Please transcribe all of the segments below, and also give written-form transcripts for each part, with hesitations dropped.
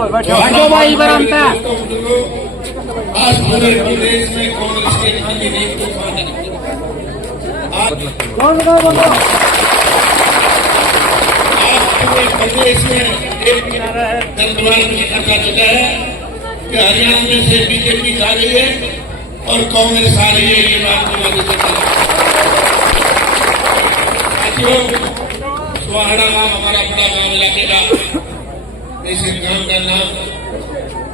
भाई बरामदा। आज पूरे प्रदेश में कांग्रेस के कैंडिडेट को आज पूरे प्रदेश में एक धन्यवाद लिखा जा चुका है कि हरियाणा में से बीजेपी जा रही है और कांग्रेस आ रही है। ये बात साथियों, स्वाहाड़ा नाम हमारा बड़ा गांव इलाके का, इस गांव का नाम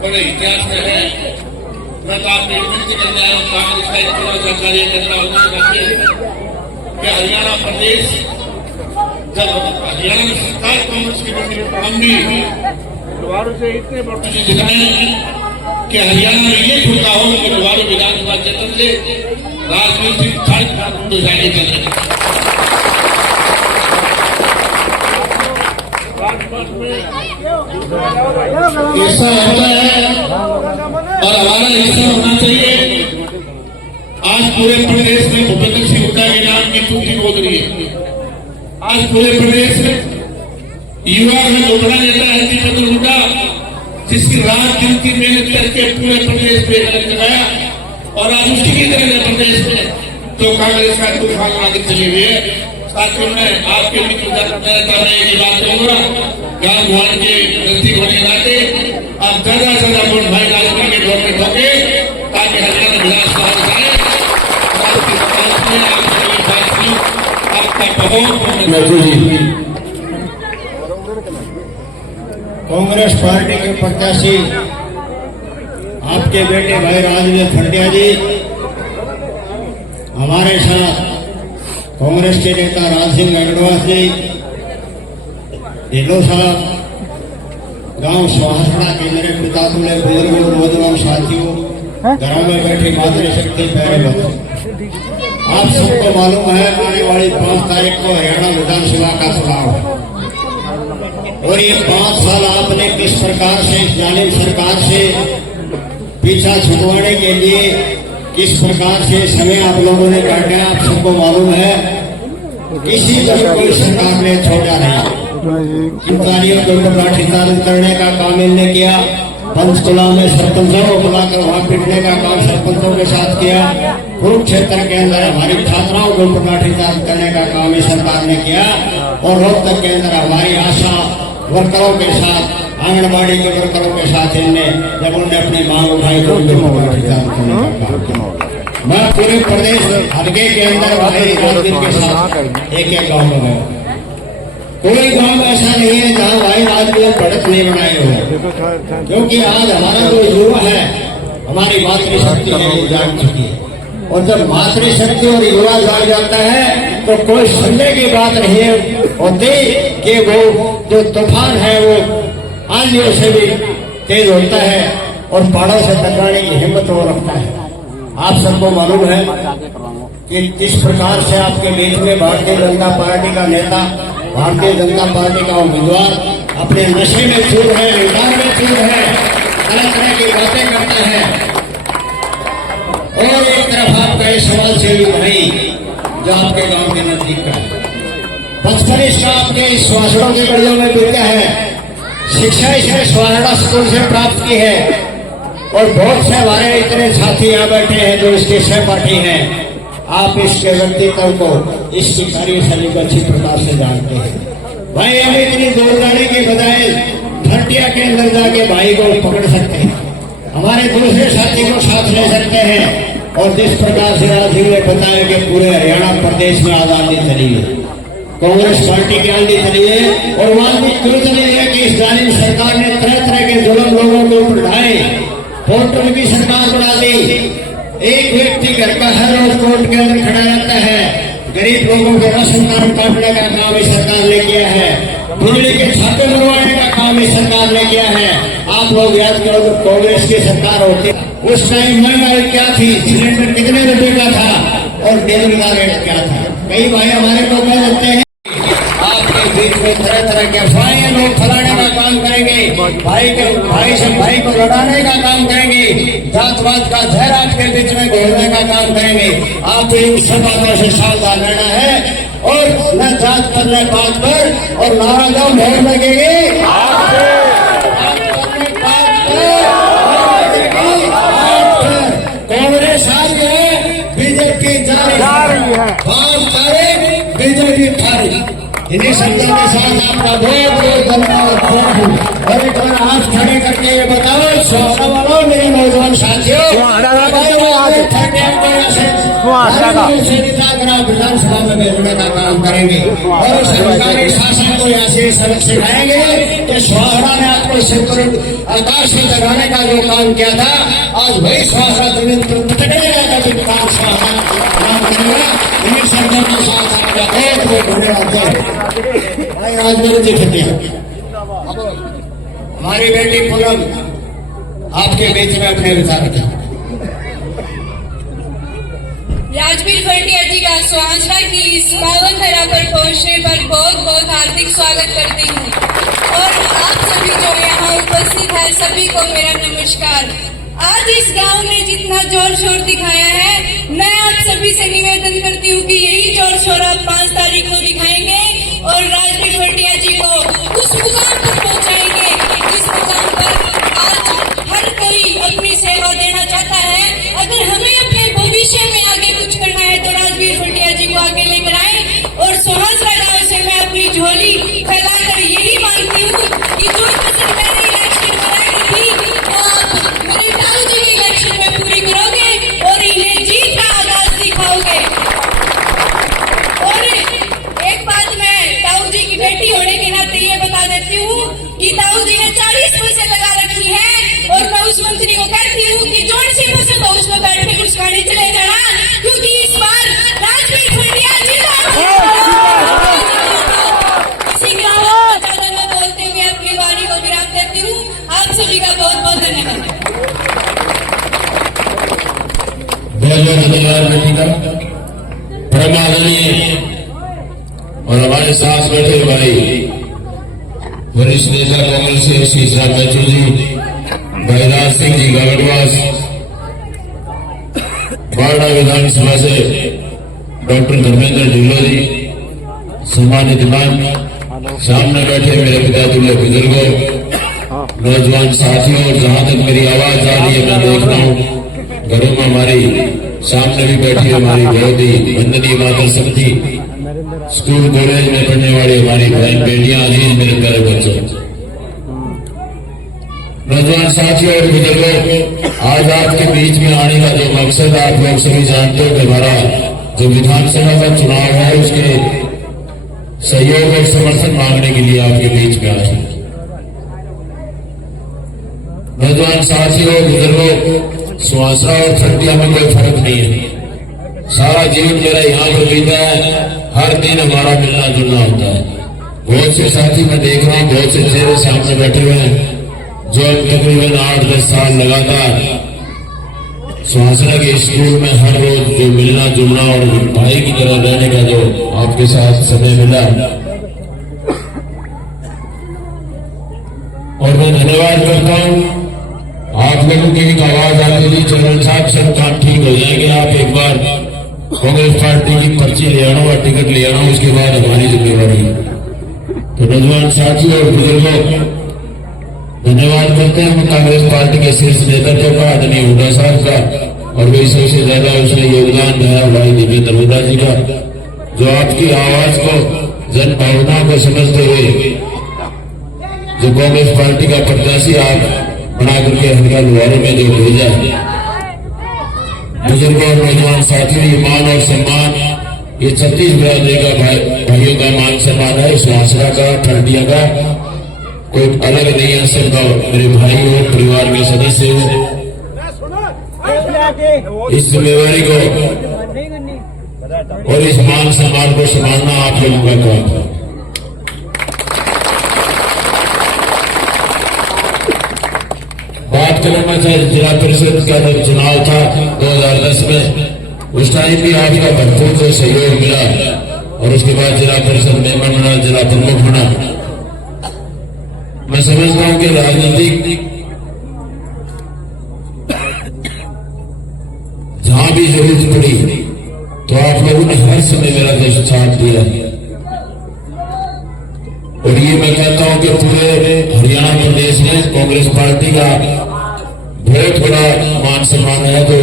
बड़े इतिहास में है। मैं तो आपने विनती करना है कांग्रेस का इतना सा कार्य करना होना चाहिए कि हरियाणा प्रदेश जब हरियाणा में सरकार कांग्रेस की बनी हम भी दोबारा से इतने बढ़ते दिखाए कि हरियाणा में ये होता हो कि दोबारा विधानसभा क्षेत्र से राजनीतिक छात्र जाने चल रहे ऐसा होता है और हमारा हिस्सा होना चाहिए। आज पूरे प्रदेश में भूपेंद्र सिंह हुड्डा के नाम की खूबी बोल रही है। आज पूरे प्रदेश में युवा में जो बड़ा नेता है दीपक हुड्डा, जिसकी रात दिन की मेहनत करके पूरे प्रदेश में लगाया और आज उसकी की तरह प्रदेश में तो कांग्रेस का तूफान आगे चली हुई है। साथियों में आपके मित्र बात करूंगा, गांव भवन के नजदीक होने नाते आप ज्यादा से ज्यादा वोट भाई राजनीति के वोट में ठोके ताकि हरियाणा विधानसभा जाए। आपका बहुत कांग्रेस पार्टी के प्रत्याशी आपके बेटे भाई राजवीर खंडिया जी हमारे साथ कांग्रेस के नेता राज सिंह गंगवास जी, ढिल्लो साहब, गांव स्वाहाड़ा के मेरे पिता तुल्य बुजुर्गों, नौजवान साथियों, घरों में बैठे मातृशक्ति प्यारे बच्चे, आप सबको मालूम है आने वाली 5 तारीख को हरियाणा विधानसभा का चुनाव है और ये 5 साल आपने किस प्रकार से जालिम सरकार से पीछा छुड़वाने के लिए किस प्रकार से समय आप लोगों ने काटा, आप सबको मालूम है। किसी तरह कोई सरकार ने छोड़ा नहीं। अधिकारियों को लाठीचार्ज करने का काम इनने किया, पंचकुला में सरपंचों को बुलाकर वहां पीटने का काम सरपंचों के साथ किया, कुरुक्षेत्र के अंदर हमारी छात्राओं को लाठीचार्ज करने का काम इस सरकार ने किया और रोहतक के अंदर हमारी आशा वर्करों के साथ, आंगनबाड़ी के वर्करों के साथ इनने जब उन्होंने अपनी मांग उठाई तो लाठीचार्ज करने का काम किया। मैं पूरे प्रदेश हल्के के अंदर भाई राजनीति के साथ एक गाँव में गया, कोई गांव ऐसा नहीं है जहां भाई राजनीति बढ़त नहीं बनाए हुए, क्योंकि आज हमारा जो युवा है हमारी मातृशक्ति है जाग चुकी है और जब मातृशक्ति और युवा जाग जाता है तो कोई संदेह की बात नहीं होती कि वो जो तूफान है वो आंधियों से भी तेज होता है और पहाड़ों से टकराने की हिम्मत वो रखता है। आप सबको मालूम है कि किस प्रकार से आपके बीच में भारतीय जनता पार्टी का नेता, भारतीय जनता पार्टी का उम्मीदवार अपने नशे में चूर है, विधान में चूर है, तरह तरह की बातें करता है और एक तरफ आपका ये सवाल से भाई जो आपके गांव के नजदीक का है, बचपन इसका आपके स्वास्थ्यों के गलियों में बीता है, शिक्षा इसने स्वाहाड़ा स्कूल से प्राप्त की है और बहुत से हमारे इतने साथी यहाँ बैठे हैं जो इसके सहपाठी हैं। आप इसके व्यक्तित्व को, इसकी कार्यशैली को अच्छी प्रकार से जानते हैं। भाई हम इतनी दूर जाने के बजाय भटिया के अंदर जाके भाई को पकड़ सकते हैं, हमारे दूसरे साथी को साथ ले सकते हैं और जिस प्रकार से राजीव ने बताया कि पूरे हरियाणा प्रदेश में आजादी चली है, कांग्रेस पार्टी की आंधी चली है और आंधी क्यों चली है कि इस जालिम सरकार ने तरह तरह के जुल्म लोगों को उठाए, होटल की सरकार बना दी, एक व्यक्ति घर का हर रोज कोर्ट के अंदर खड़ा रहता है, गरीब लोगों के राशन कार्ड काटने का काम इस सरकार ने किया है, बिजली के छापे मरवाने का काम इस सरकार ने किया है। आप लोग याद करो जब कांग्रेस की सरकार होती उस टाइम महंगाई क्या थी, सिलेंडर कितने रुपए का था और डीजल का रेट क्या था। कई भाई हमारे को कह देते हैं आपके बीच में तरह तरह के अफवाहें लोग फैलाने का काम करेंगे, भाई से भाई को लड़ाने का काम करेंगे, जातवाद का जहर आपके बीच में घोलने का काम करेंगे। आप इन सब बातों से सावधान रहना है और न जात पर न बात पर और नारा जो मोहर लगेगी इन्हीं शब्दों के साथ आपका बहुत बहुत धन्यवाद। और एक बार हाथ खड़े करके ये बताओ सोहरा वालों, मेरे नौजवान साथियों, विधानसभा में भेजने का काम करेंगे और सरकारी शासन को ऐसे सबक सिखाएंगे कि सोहरा ने आपको आकाश में जगाने का जो काम किया था, आज वही सोहरा जमीन पर पटकेगा का काम सोहरा इन्हीं शब्दों के साथ आपका बहुत बहुत धन्यवाद। भाई आज मेरी जितिया हमारी बेटी पूनम आपके बीच में अपने विचार रखें। राजवीर खटिया जी का सुहासरा की इस पावन धरा पर पहुंचने पर बहुत बहुत हार्दिक स्वागत करती हूँ और आप सभी जो यहाँ उपस्थित है सभी को मेरा नमस्कार। आज इस गांव ने जितना जोर शोर दिखाया है, मैं आप सभी से निवेदन करती हूँ कि यही जोर शोर आप 5 तारीख को दिखाएंगे और राजवीर खटिया जी को उस मुकाम पर पहुँचाएंगे जिस मुकाम पर आज हर कोई अपनी सेवा देना चाहता है। अगर हमें अपने भविष्य में आगे कुछ करना है तो राजवीर खटिया जी को आगे लेकर आए और सुहासरा गांव से मैं अपनी झोली फैलाकर यही मांगती हूँ कि जो फसल मैंने इलेक्शन कराई थी वो आप मेरे ताऊ जी के इलेक्शन में पूरी करोगे और इन्हें जीत का आगाज दिखाओगे। और एक बात मैं ताऊ जी की बेटी होने के नाते ये बता देती हूँ कि ताऊ जी ने 40 पैसे लगा रखी है और मैं उस मंत्री को कहती हूँ कि जोड़ सी पैसे तो उसमें बैठ के कुछ खाने चले जाना, क्योंकि इस बार राजवीर खटिया इसी ज्यादा मैं बोलते हुए अपनी वाणी को विराम देती हूँ। आप सभी का बहुत बहुत धन्यवाद। बेटी का परम आदरणीय और हमारे साथ बैठे भाई वरिष्ठ नेता कांग्रेस से श्री साहब बच्चू जी, भाई राज सिंह जी गागड़वास, बाड़ा विधानसभा से डॉक्टर धर्मेंद्र ढिल्लो जी, सम्मानित इमाम, सामने बैठे मेरे पिता तुल्य बुजुर्गों, नौजवान साथियों, और जहां तक मेरी आवाज आ रही है मैं देख रहा हूँ घरों में हमारी सामने भी बैठी हमारी बहुत ही वंदनीय माता शक्ति, स्कूल कॉलेज में पढ़ने वाली हमारी बहन बेटियां, अजीज मेरे प्यारे बच्चों, नौजवान साथियों और बुजुर्गों, आज आपके बीच में आने का जो मकसद आप लोग सभी जानते हो कि हमारा जो विधानसभा का चुनाव है उसके सहयोग और समर्थन मांगने के लिए आपके बीच में आए। नौजवान साथियों और बुजुर्गों, सुहासरा और खटिया में कोई फर्क नहीं है। सारा जीवन मेरा यहाँ पर बीता है, हर दिन हमारा मिलना जुलना होता है। बहुत से साथी मैं देख रहा हूँ, बहुत से चेहरे सामने बैठे हुए हैं जो तकरीबन 8-10 साल लगातार सुहासरा के स्कूल में हर रोज जो मिलना जुलना और भाई की तरह रहने का जो आपके साथ समय मिला, और मैं धन्यवाद करता हूँ आप लोगों की एक आवाज आती थी चरण साहब सब काम ठीक हो जाएंगे, आप एक बार कांग्रेस पार्टी की पर्ची ले आना और टिकट ले आना, उसके बाद हमारी जिम्मेवारी। तो नौजवान साथियों और बुजुर्गों, धन्यवाद करते हैं हम कांग्रेस पार्टी के शीर्ष नेतृत्व का, आदरणीय हुड्डा साहब का, और वही सबसे ज्यादा उसमें योगदान रहा भाई देवेंद्र हुड्डा जी का, जो आपकी आवाज को, जन भावना को समझते हुए जो कांग्रेस पार्टी का प्रत्याशी आप बना करके हल्का लुहारों में जो भेजा है। बुजुर्गों और नौजवान साथियों, ये मान और सम्मान ये 36 बिरादरी का भाइयों का मान सम्मान है। सुहासरा का, खटिया का कोई अलग नहीं है, सब मेरे भाई हो, परिवार के सदस्य हो। इस जिम्मेवारी को और इस मान सम्मान को संभालना आप लोगों का काम है। बात करूं मैं जिला परिषद का जब चुनाव था 2010 में, उस टाइम भी आपका भरपूर जो सहयोग मिला, और उसके बाद जिला परिषद मेंबर बना, जिला प्रमुख बना। मैं समझता हूं कि राजनीतिक जहां भी जरूरत पड़ी तो आप लोगों ने हर समय मेरा देश साथ दिया, और ये मैं कहता हूं कि पूरे हरियाणा प्रदेश में कांग्रेस पार्टी का बहुत बड़ा मान सम्मान है। तो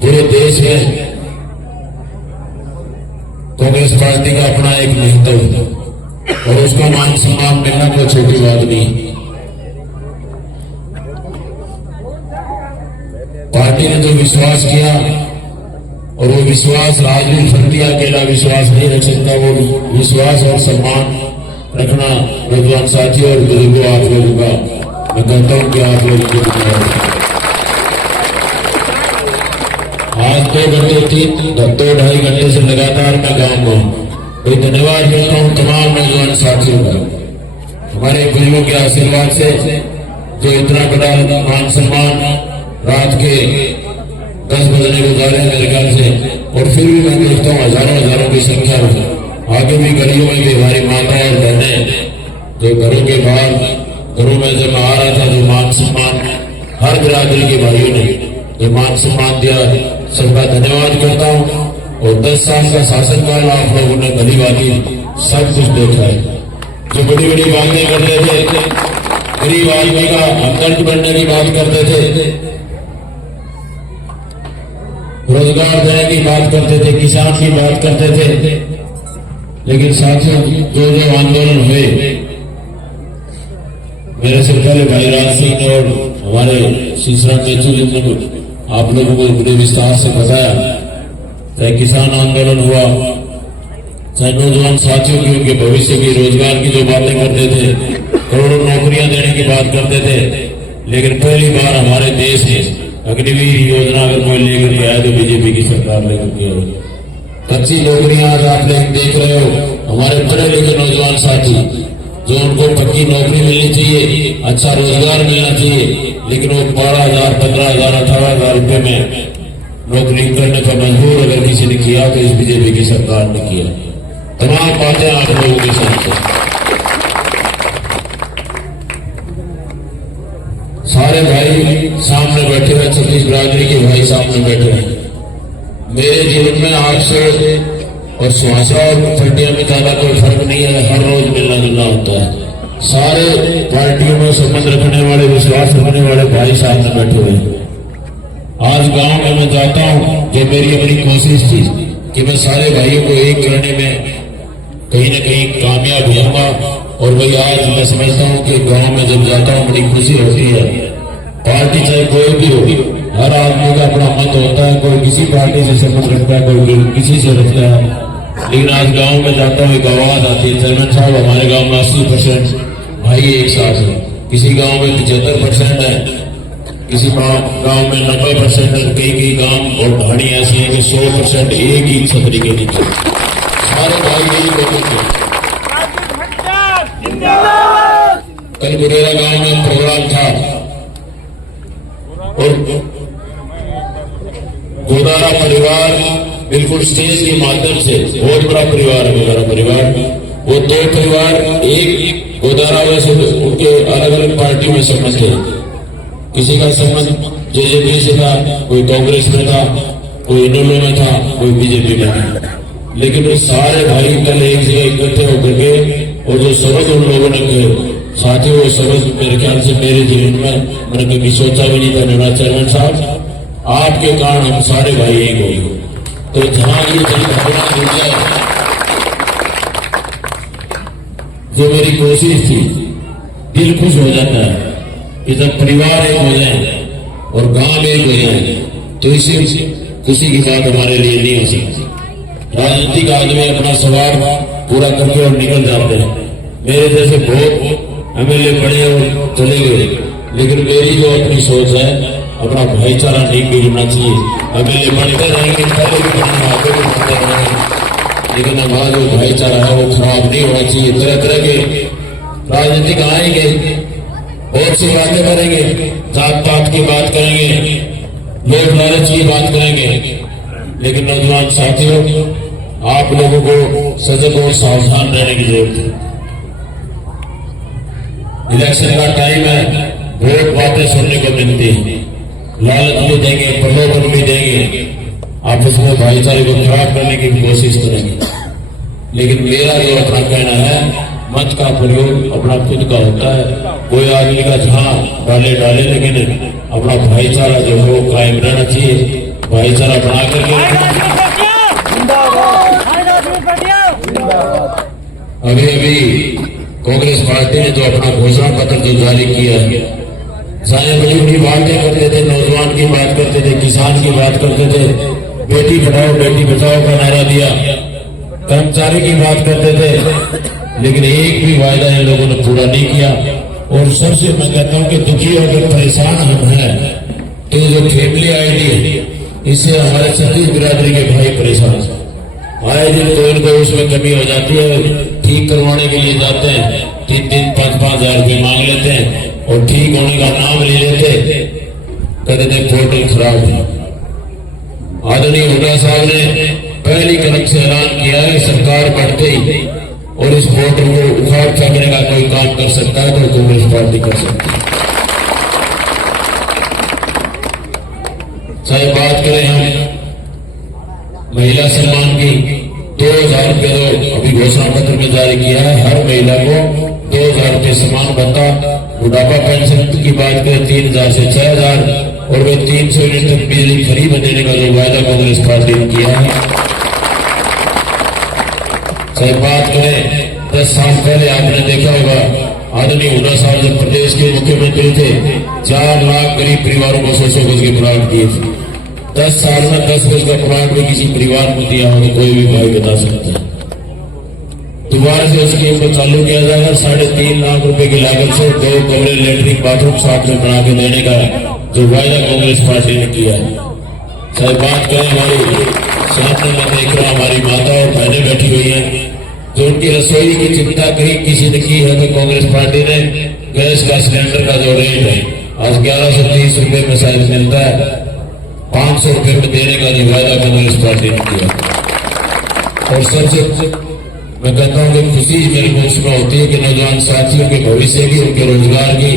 पूरे देश में कांग्रेस कांग्रेस पार्टी का अपना एक महत्व है और उसको मान सम्मान मिलना कोई छोटी बात नहीं। पार्टी ने जो विश्वास किया और वो विश्वास राजवीर खंटिया अकेला विश्वास नहीं रख सकता, वो विश्वास और सम्मान रखना नौजवान साथियों और बुजुर्गों आप लोगों का मैं कहता हूं कि आप लोगों को आज 2-2.5 घंटे से लगातार मैं गाँव में कोई धन्यवाद देता हूँ तमाम नौजवान साथियों का, हमारे बुजुर्गों के आशीर्वाद से जो इतना बड़ा मान सम्मान रात के 10 बजने को जा रहे हैं मेरे ख्याल से, और फिर भी मैं देखता हूँ हजारों की संख्या में आगे भी गलियों में भी हमारी माता और बहनें जो घरों के बाहर घरों में जब आ रहा था, जो मान सम्मान हर बिरादरी के भाइयों ने जो मान सम्मान दिया, सबका धन्यवाद करता हूँ। और 10 साल का शासनकाल आप लोगों ने भली बात सब कुछ देखा है। जो बड़ी बड़ी बातें करते थे, गरीब आदमी का हमदर्द बनने की बात करते थे, रोजगार देने की बात करते थे, किसान की बात करते थे, लेकिन साथियों जो आंदोलन हुए मेरे से पहले भाई राज सिंह ने और हमारे शीशरा चेचू जी ने आप लोगों को बड़े विस्तार से बताया, चाहे किसान आंदोलन हुआ, चाहे नौजवान साथियों की उनके भविष्य की रोजगार की जो बातें करते थे, करोड़ों नौकरियां देने की बात करते थे, लेकिन पहली बार हमारे देश में अग्निवीर योजना अगर कोई लेकर के आए तो बीजेपी की सरकार लेकर के आई। कच्ची नौकरियां आज आप लोग देख रहे हो, हमारे पढ़े लिखे नौजवान साथी जो उनको पक्की नौकरी मिलनी चाहिए, अच्छा रोजगार मिलना चाहिए, लेकिन वो 12,000, 15,000, 18,000 रुपए में नौकरी करने पर मजबूर अगर किसी ने किया तो इस बीजेपी की सरकार ने किया। तमाम बातें आप लोगों के साथ सारे भाई सामने बैठे हुए, 26 बिरादरी के भाई सामने बैठे हैं। मेरे जीवन में आपसे और सुहासरा और खंटिया में ज्यादा कोई फर्क नहीं है, हर रोज मिलना जुलना होता है। सारे पार्टियों में संबंध रखने वाले, विश्वास रखने वाले भाई सामने बैठे हुए हैं। आज गांव में मैं जाता हूं, जो मेरी अपनी कोशिश थी कि मैं सारे भाइयों को एक करने में कहीं न कहीं कामयाब हो जाऊंगा, और वही आज मैं समझता हूं कि गांव में जब जाता हूं बड़ी खुशी होती है। पार्टी चाहे कोई भी होगी, हर आदमी का अपना मत होता है, कोई किसी पार्टी से संबंध रखता है, कोई किसी से रखता है, लेकिन आज गांव में जाता हूँ एक आवाज आती है, चेयरमैन साहब हमारे गांव में 80% भाई एक साथ है, किसी गांव में 75% है, किसी गांव में 90% है, कई गांव और कहानी ऐसी है कि 100% एक ही छतरी के नीचे सारे भाई यही लोग। कल गुरेरा गांव में प्रोग्राम था और गोदारा परिवार बिल्कुल स्टेज के माध्यम से, बहुत बड़ा परिवार है गोदारा परिवार, वो 2 परिवार एक गोदारा वैसे उनके अलग अलग पार्टी में संबंध है, किसी का संबंध जेजेपी से था, कोई कांग्रेस में था, कोई इनेलो में था, कोई बीजेपी में था, लेकिन वो सारे भाई कल एक जगह इकट्ठे होकर के और जो सबक उन लोगों ने कहे साथियों, वो सबक मेरे ख्याल से मेरे जीवन में मैंने कभी सोचा भी नहीं था। मेरा चेयरमैन साहब आपके कारण हम सारे भाई एक हो, तो जहां ये जनभावना जुड़ जाए, जो मेरी कोशिश थी, दिल खुश हो जाता है कि जब परिवार एक हो जाए और गांव एक हो जाए तो इसी खुशी की बात हमारे लिए नहीं हो सकती। राजनीतिक आदमी अपना सवाल पूरा करके और निकल जाते हैं, मेरे जैसे बहुत एमएलए बड़े और चले गए, लेकिन मेरी जो अपनी सोच है, अपना भाईचारा नहीं बिगड़ना चाहिए। एमएलए बनते रहेंगे, पहले भी बनना, आगे भी बनते रहेंगे, लेकिन हमारा जो भाईचारा है वो खराब नहीं होना चाहिए। तरह तरह के राजनीतिक आएंगे, बहुत सी बातें करेंगे, जात पात की बात करेंगे, लोग लालच की बात करेंगे, लेकिन नौजवान साथियों आप लोगों को सजग और सावधान रहने की जरूरत है। इलेक्शन का टाइम है, बहुत बातें सुनने को मिलती है, लालच भी देंगे, प्रलोभन भी देंगे, आपस में भाईचारे को खराब करने की भी कोशिश करेंगे, लेकिन मेरा जो अपना कहना है, मत का प्रयोग अपना खुद का होता है। कोई आदमी का जहां डाले, लेकिन अपना भाईचारा जो है वो कायम रहना चाहिए, भाईचारा बना करके अभी अभी कांग्रेस पार्टी ने जो अपना घोषणा पत्र जो जारी किया है, चाहे बड़ी बड़ी बातें करते थे, नौजवान की बात करते थे, किसान की बात करते थे, बेटी पढ़ाओ बेटी बचाओ का नारा दिया, कर्मचारी की बात करते थे, लेकिन एक भी वायदा इन लोगों ने पूरा नहीं किया। और सबसे मैं कहता हूं कि दुखी और परेशान हम हैं तो जो फैमिली आईडी है इससे हमारे छत्तीस बिरादरी के भाई परेशान हैं। आए दिन तो इनको उसमें कमी हो जाती है, ठीक करवाने के लिए जाते हैं, 3-3, 5-5 हजार रुपये मांग लेते हैं और ठीक होने का नाम ले लेते, कहते थे पोर्टल खराब है। आदरणीय हुड्डा साहब ने पहली कदम से ऐलान किया है सरकार बढ़ते ही और इस पोर्टल को उखाड़ फेंकने का कोई काम कर सकता है तो कांग्रेस पार्टी कर सकती है। चाहे बात करें हम महिला सम्मान की, 2000 रुपये तो अभी घोषणा पत्र में जारी किया है, हर महिला को 2000 रुपये समान भत्ता। बुढ़ापा पेंशन की बात करें 3000 से 6000 और वे 300 यूनिट तक बिजली फ्री देने का जो वायदा कांग्रेस पार्टी ने किया है। चाहे बात करें 10 साल पहले आपने देखा होगा आदरणीय हुड्डा साहब जब प्रदेश के मुख्यमंत्री थे 4 लाख गरीब परिवारों को 100 गज के प्लाट दिए थे। 10 साल में 10 गज का प्लाट भी किसी परिवार को दिया हो तो कोई भी भाई बता सकता है। दोबारा से स्कीम को चालू किया जाएगा, 3.5 लाख रुपए की लागत से 2 कमरे लैट्रिन बाथरूम साथ में बना के देने का जो वायदा कांग्रेस पार्टी ने किया है। चाहे बात करें हमारी सामने में देख रहा हमारी माता और बहनें बैठी हुई हैं जो उनकी रसोई की चिंता कहीं किसी ने की है तो कांग्रेस पार्टी ने गैस का सिलेंडर का जो रेट है आज 1130 रुपए में शायद मिलता है, 500 रुपए में देने का जो वायदा कांग्रेस पार्टी ने किया। और सबसे मैं कहता हूँ कि खुशी मेरे को उसमें होती है कि नौजवान साथियों के भविष्य की, उनके रोजगार की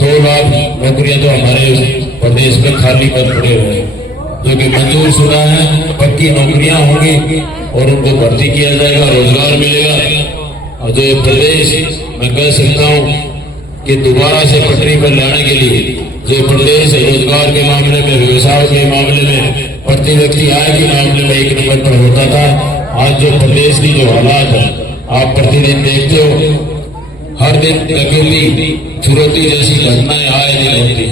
2 लाख नौकरियां तो हमारे प्रदेश में खाली पद पड़े हुए हैं जो कि मंजूर शुदा है, पक्की नौकरियां होंगी और उनको भर्ती किया जाएगा, रोजगार मिलेगा। और जो प्रदेश मैं कह सकता हूँ कि दोबारा से पटरी पर लाने के लिए जो प्रदेश रोजगार के मामले में, व्यवसाय के मामले में, प्रति व्यक्ति आय के मामले में 1 नंबर पर होता था, आज जो प्रदेश की जो हालात है आप प्रतिदिन देखते हो, हर दिन अकेली चुनौती जैसी घटनाएं आए दिन होती,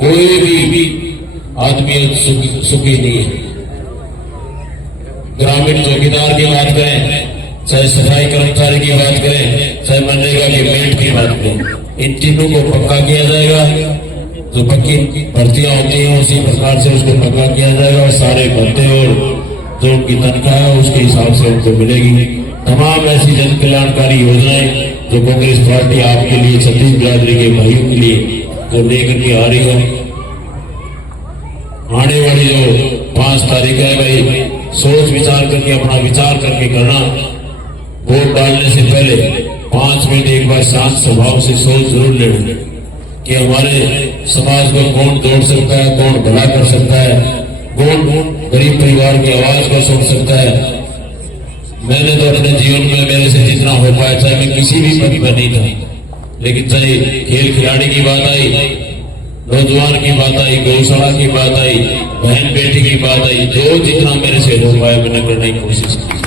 कोई भी आदमी सुखी नहीं है। ग्रामीण चौकीदार की बात करें, चाहे सफाई कर्मचारी की बात करें, चाहे मनरेगा के मेट की बात करें, इन तीनों को पक्का किया जाएगा। जो पक्की भर्तियां होती हैं उसी प्रकार से उसको पक्का किया जाएगा और सारे भत्ते और जो उनकी तनख्वाह है उसके हिसाब से उनको मिलेगी। तमाम ऐसी जन कल्याणकारी योजनाएं जो कांग्रेस पार्टी आपके लिए, छत्तीस बिरादरी के भाइयों के लिए जो लेकर के आ रही है, आने वाली जो 5 तारीख है भाई, सोच विचार करके अपना विचार करके करना। वोट डालने से पहले 5 मिनट एक बार शांत स्वभाव से सोच जरूर लेना कि हमारे समाज को कौन तोड़ सकता है, कौन भला कर सकता है, कौन गरीब परिवार की आवाज को सुन सकता है। मैंने तो अपने जीवन में मेरे से जितना हो पाया, चाहे मैं किसी भी पद पर नहीं था, लेकिन चाहे खेल खिलाड़ी की बात आई, नौजवान की बात आई, गौशाला की बात आई, बहन बेटी की बात आई, जो जितना मेरे से हो पाया मैंने करने की कोशिश की।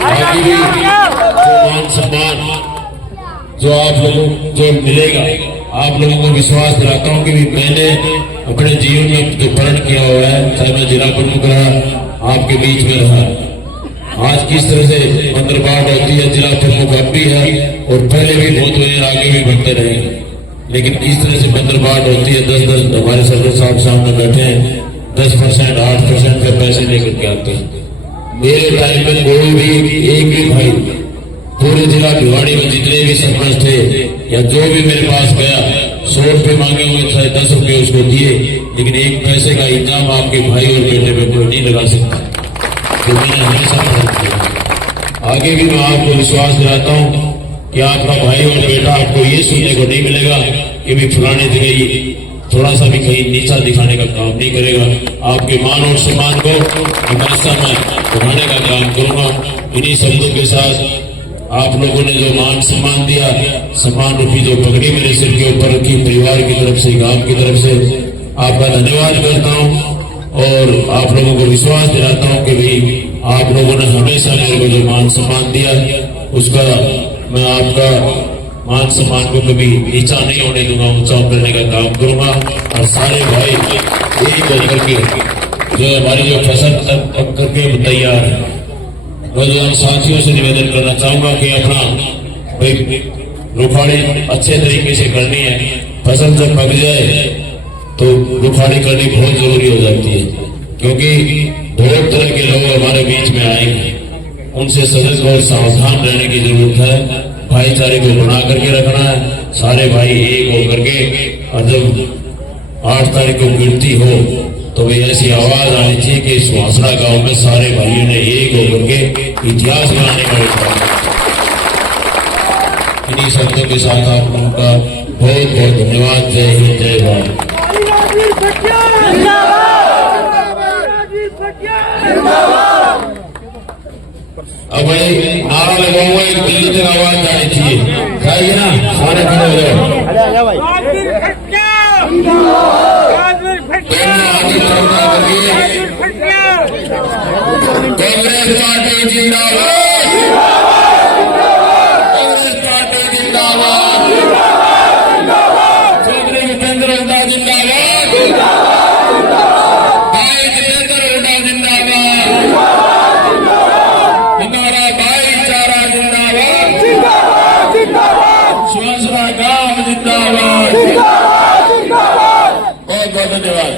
बाकी भी जो मान सम्मान जो आप लोगों जो मिलेगा, आप लोगों को विश्वास दिलाता हूँ कि मैंने अपने जीवन में जो वर्ण किया हुआ है, चाहे मैं जिला प्रमुख रहा, आपके बीच में रहा, आज किस तरह से मंत्रपाठ होती है, जिला प्रमुख अब भी है और पहले भी बहुत हुए, आगे भी बढ़ते रहेंगे, लेकिन किस तरह से मंत्रपाठ होती है, 10-10 हमारे सरदार साहब सामने बैठे हैं, 10%, 8% के पैसे लेकर के आते हैं। मेरे टाइम में कोई भी एक भी भाई पूरे जिला भिवाड़ी में जितने भी सरपंच थे या जो भी मेरे पास गया 100 रुपये मांगे हुए, चाहे 10 रुपये उसको दिए, लेकिन 1 पैसे का इंतजाम आपके भाई और बेटे पे कोई नहीं लगा सकता, जो मैंने हमेशा मदद किया। आगे भी मैं आपको विश्वास दिलाता हूँ कि आपका भाई और बेटा आपको ये सुनने को नहीं मिलेगा कि भी फलाने जगह थोड़ा सा भी कहीं नीचा दिखाने का काम नहीं करेगा। आपके मान और सम्मान को हमेशा मैं बढ़ाने का काम करूंगा। इन्हीं शब्दों के साथ आप लोगों ने जो मान सम्मान दिया, सम्मान रूपी जो पगड़ी मेरे सिर के ऊपर रखी, परिवार की तरफ से, गांव की तरफ से आपका धन्यवाद करता हूं और आप लोगों को विश्वास दिलाता हूं कि भाई आप लोगों ने हमेशा मेरे को जो मान सम्मान दिया उसका मैं आपका मान सम्मान को कभी नीचा नहीं होने दूंगा, ऊंचा करने का काम करूंगा। और सारे भाई एक होकर के जो हमारी जो फसल पक करके तैयार है, नौजवान साथियों से निवेदन करना चाहूंगा कि अपना भाई रुखाड़ी अच्छे तरीके से करनी है। फसल जब पक जाए तो रुखाड़ी करनी बहुत जरूरी हो जाती है, क्योंकि बहुत तरह के लोग हमारे बीच में आएंगे, उनसे सतर्क और सावधान रहने की जरूरत है। भाईचारे को बना करके रखना है, सारे भाई एक होकर के। और जब 8 तारीख को गिनती हो तो वे ऐसी आवाज आनी चाहिए कि सुहासड़ा गांव में सारे भाइयों ने एक होकर के इतिहास बनाने का। इन्हीं शब्दों के साथ आप लोगों का बहुत बहुत धन्यवाद। जय हिंद, जय भारत। अब भाई नारा लगाऊंगा, एक दिल्ली तक आवाज जानी चाहिए, चाहिए ना? सारे खड़े हो जाओ। कांग्रेस पार्टी जिंदाबाद, कांग्रेस पार्टी जिंदाबाद, चौधरी भूपेंद्र हुड्डा जिंदाबाद, भाई जितेंद्र हुड्डा जिंदाबाद, हमारा भाईचारा जिंदाबाद, सुहासड़ा गांव जिंदाबाद। बहुत बहुत धन्यवाद।